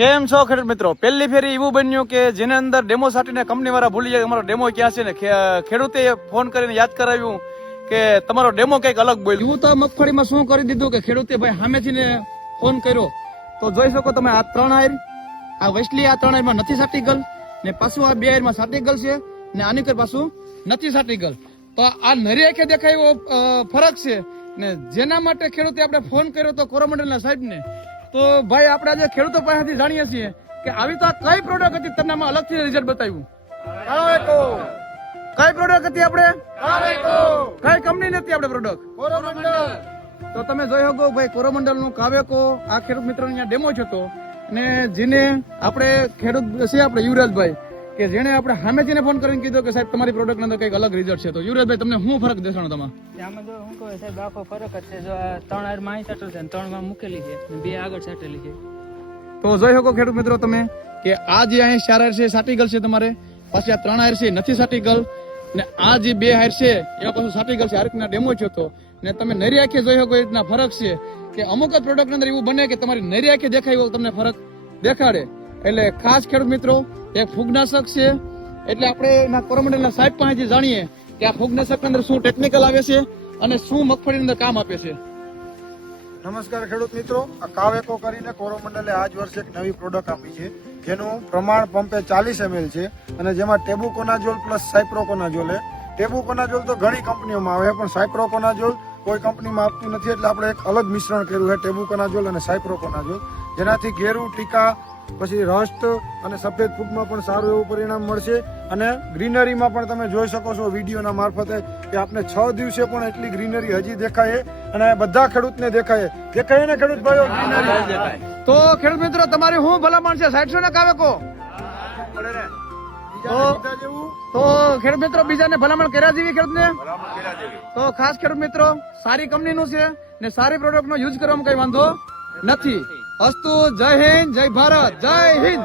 કેમ છો ખેડૂત મિત્રો? પહેલી ફેરી એવું બન્યું કે જેને અંદર ડેમો સાટીને કંપની વાળા ભૂલી જાય અમારો ડેમો ક્યાં છે ને ખેડૂતે ફોન કરીને યાદ કરાવ્યું કે તમારો ડેમો કઈક અલગ બોલ્યું. એવું તો મગફળીમાં શું કરી દીધું કે ખેડૂતે ભાઈ સામેથી ને ફોન કર્યો તો જોઈ શકો તમે આ 3 આયર આ વેસ્ટલી આ 3 આયરમાં નથી સાટી ગલ ને પાછું આ 2 આયરમાં સાટી ગલ છે ને આની કર પાછું નથી સાટી ગલ. તો આ નરી આંખે દેખાય એવો ફરક છે ને જેના માટે ખેડૂતે આપણે ફોન કર્યો તો કોરોમંડલના સાહેબને. તો ભાઈ આપણે આજે ખેડૂતો પાસેથી જાણીએ છીએ કે આવી તો આ કઈ પ્રોડક્ટ હતી તમને આમાં અલગથી રિઝલ્ટ બતાવ્યું. કઈ પ્રોડક્ટ હતી આપણે કઈ કંપની નથી આપણે પ્રોડક્ટ કોરોમંડલ. તો તમે જોઈ શકો ભાઈ કોરોમંડલ નું કાવેકો આ ખેડૂત મિત્રો અહીંયા ડેમો છે તો ને જેને આપણે ખેડૂત છે આપણે યુવરાજભાઈ કે જેને આપણે સામેથી ફોન કરીને કીધું કે સાહેબ તમારી પ્રોડક્ટ અંદર કઈક અલગ રિઝલ્ટ છે. તો યુવરાજભાઈ તમને શું ફરક દેખાણો તમારે? આમાં જો શું કહે સાહેબ આખો ફરક જ છે. જો આ 3 આયર માં અહીં સેટલ છે 3 માં મૂકેલી છે 2 આગળ સેટેલી છે. તો જોઈ શકો ખેડૂત મિત્રો તમે કે આ જે અહીં 4 આયર છે સાટી ગલ છે તમારે, પાછી આ 3 આયર છે નથી સાટી ગલ ને આ જે 2 આયર છે એમાં પાછું સાટી ગલ છે. આ રીતના ડેમો છે તો ને તમે નરી આંખે જોઈ શકો એ રીતના ફરક છે કે અમુક જ પ્રોડક્ટ અંદર એવું બને કે તમારી નરી આંખે દેખાય એવો તમને ફરક દેખાડે. એટલે ખાસ ખેડૂત મિત્રો એક ફૂગનાશક છે એટલે આપણે એના કોરોમંડલના સાહેબ પાસેથી જાણીએ કે આ ફૂગનાશક અંદર શું ટેકનિકલ આવે છે અને શું મગફળી અંદર કામ આપે છે. નમસ્કાર ખેડૂત મિત્રો, આ કાવેકો કરીને કોરોમંડલે આજ વર્ષે એક નવી પ્રોડક્ટ આપી છે જેનું પ્રમાણ પંપે 40 ml છે અને જેમાં ટેબુકોનાઝોલ પ્લસ સાયપ્રોકોનાઝોલ. ટેબુકોનાઝોલ તો ઘણી કંપનીઓમાં આવે પણ સાયપ્રોકોનાઝોલ કોઈ કંપનીમાં આપતું નથી એટલે આપણે એક અલગ મિશ્રણ કર્યું છે ટેબુકોનાઝોલ અને સાયપ્રોકોનાઝોલ, જેનાથી ઘેરું, ટીકા, પછી રસ્ટ અને સફેદ ફૂગમાં પણ સારું એવું પરિણામ મળશે. અને ગ્રીનરીમાં પણ તમે જોઈ શકો છો વિડીયોના મારફતે કે આપણે 6 દિવસે પણ એટલી ગ્રીનરી હજી દેખાય અને બધા ખેડૂતને દેખાય ને ખેડૂત ભાઈઓ ગ્રીનરી. તો ખેડૂત મિત્રો તમારી શું ભલામણ છે? 60 ને કાવેકો તો ખેડૂત મિત્રો બીજાને ભલામણ કર્યા જેવી ખેડૂતને તો ખાસ ખેડૂત મિત્રો સારી કંપનીનું છે ને સારી પ્રોડક્ટનો યુઝ કરવામાં કઈ વાંધો નથી. અસ્તુ. જય હિન્દ, જય ભારત, જય હિન્દ.